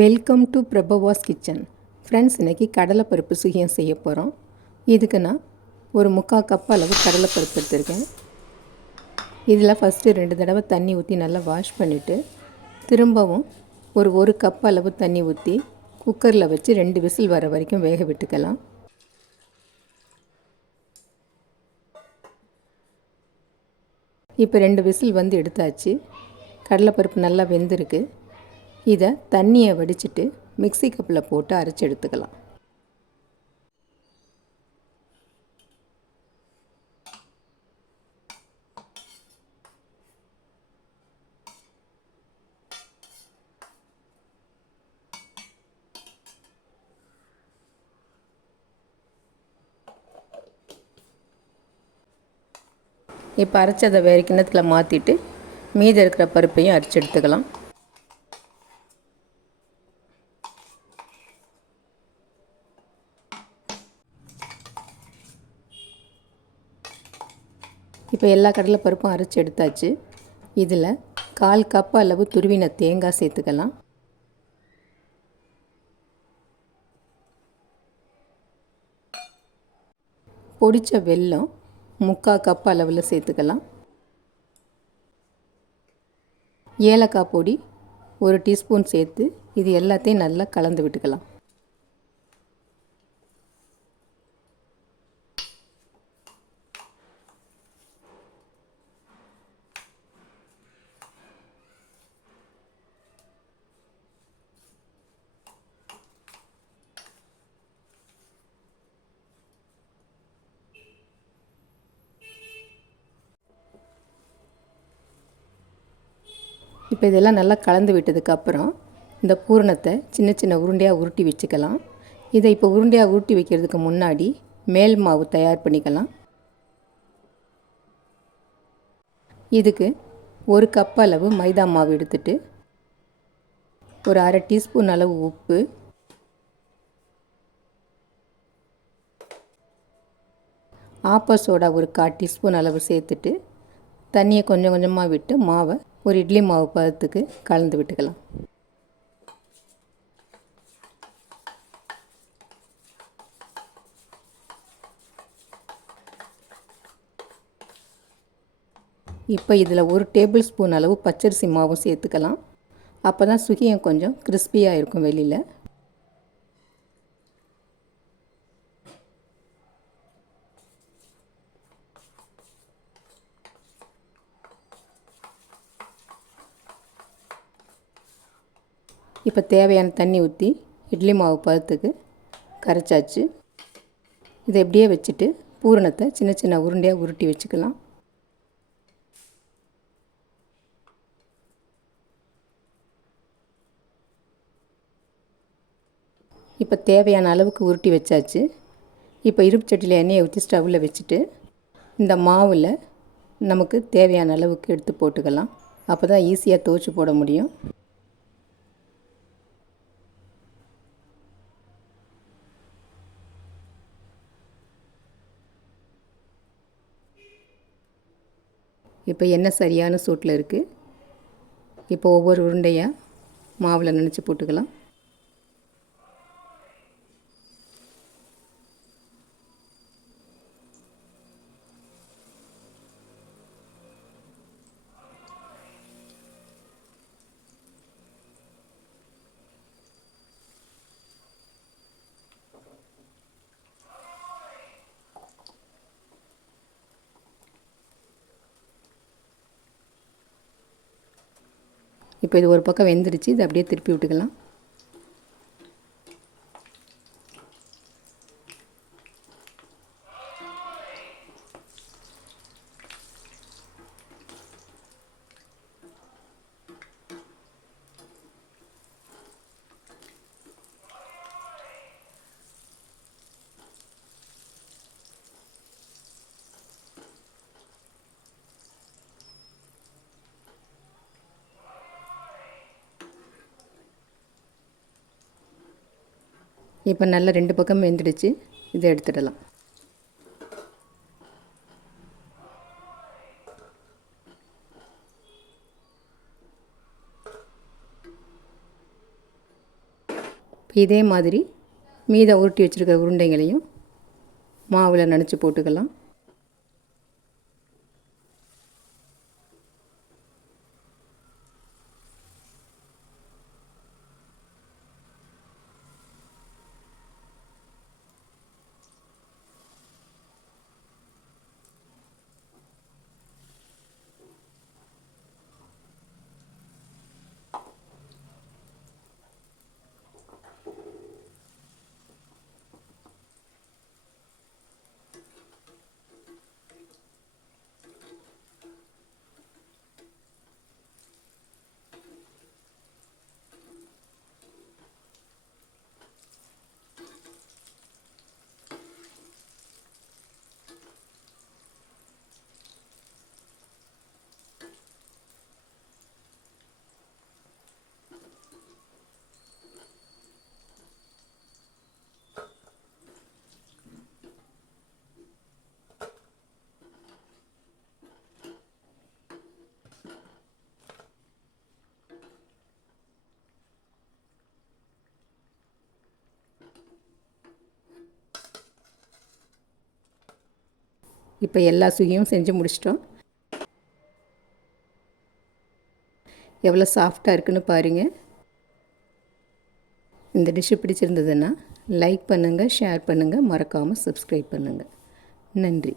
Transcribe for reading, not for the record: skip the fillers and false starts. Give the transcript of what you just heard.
Welcome to Prabhavas kitchen. Friends, இன்றைக்கி கடலைப்பருப்பு சுகியம் செய்ய போகிறோம். இதுக்கு நான் ஒரு 3/4 கப் அளவு கடலைப்பருப்பு எடுத்துருக்கேன். இதில் ஃபஸ்ட்டு 2 தடவை தண்ணி ஊற்றி நல்லா வாஷ் பண்ணிவிட்டு திரும்பவும் ஒரு கப் அளவு தண்ணி ஊற்றி குக்கரில் வச்சு 2 விசில் வர வரைக்கும் வேக விட்டுக்கலாம். இப்போ 2 விசில் வந்து எடுத்தாச்சு. கடலைப்பருப்பு நல்லா வெந்திருக்கு. இதை தண்ணியை வடிச்சிட்டு மிக்ஸி கப்பில் போட்டு அரைச்சி எடுத்துக்கலாம். இப்போ அரைச்சதை வேறு கிண்ணத்தில் மாற்றிட்டு மீதி இருக்கிற பருப்பையும் அரைச்சி எடுத்துக்கலாம். இப்போ எல்லா கடலைப்பருப்பும் அரைச்சி எடுத்தாச்சு. இதில் 1/4 கப் அளவு துருவின தேங்காய் சேர்த்துக்கலாம். பொடித்த வெல்லம் 3/4 கப் அளவில் சேர்த்துக்கலாம். ஏலக்காய் பொடி 1 டீஸ்பூன் சேர்த்து இது எல்லாத்தையும் நல்லா கலந்து விட்டுக்கலாம். இப்போ இதெல்லாம் நல்லா கலந்து விட்டதுக்கப்புறம் இந்த பூரணத்தை சின்ன சின்ன உருண்டையாக உருட்டி வச்சுக்கலாம். இதை இப்போ உருண்டையாக உருட்டி வைக்கிறதுக்கு முன்னாடி மேல் மாவு தயார் பண்ணிக்கலாம். இதுக்கு 1 கப் அளவு மைதா மாவு எடுத்துட்டு ஒரு 1/2 டீஸ்பூன் அளவு உப்பு, ஆப்ப சோடா ஒரு 1/4 டீஸ்பூன் அளவு சேர்த்துட்டு தண்ணியை கொஞ்சம் கொஞ்சமாக விட்டு மாவை ஒரு இட்லி மாவு பதத்துக்கு கலந்து விட்டுக்கலாம். இப்போ இதில் 1 டேபிள் ஸ்பூன் அளவு பச்சரிசி மாவும் சேர்த்துக்கலாம். அப்போ தான் சுகியம் கொஞ்சம் கிறிஸ்பியாக இருக்கும் வெளியில். இப்போ தேவையான தண்ணி ஊற்றி இட்லி மாவு பதத்துக்கு கரைச்சாச்சு. இதை எப்படியே வச்சுட்டு பூரணத்தை சின்ன சின்ன உருண்டையாக உருட்டி வச்சுக்கலாம். இப்போ தேவையான அளவுக்கு உருட்டி வச்சாச்சு. இப்போ இரும்பு சட்டியில் எண்ணெயை ஊற்றி ஸ்டவ்வில் வச்சுட்டு இந்த மாவில் நமக்கு தேவையான அளவுக்கு எடுத்து போட்டுக்கலாம். அப்போ தான் ஈஸியாக துவச்சி போட முடியும். இப்போ எண்ணெய் சரியான சூட்டில் இருக்குது. இப்போ ஒவ்வொரு உருண்டையாக மாவில் நினச்சி போட்டுக்கலாம். இப்போ இது ஒரு பக்கம் வெந்துருச்சு. இதை அப்படியே திருப்பி விட்டுக்கலாம். இப்போ நல்லா 2 பக்கம் வெந்துடுச்சு. இதை எடுத்துடலாம். இதே மாதிரி மீதம் உருட்டி வச்சுருக்க உருண்டைகளையும் மாவில் நனைச்சி போட்டுக்கலாம். இப்போ எல்லா சுகியும் செஞ்சு முடிச்சிட்டோம். எவ்வளோ சாஃப்டாக இருக்குன்னு பாருங்கள். இந்த டிஷ்ஷு பிடிச்சிருந்ததுன்னா லைக் பண்ணுங்கள், ஷேர் பண்ணுங்கள், மறக்காமல் சப்ஸ்கிரைப் பண்ணுங்கள். நன்றி.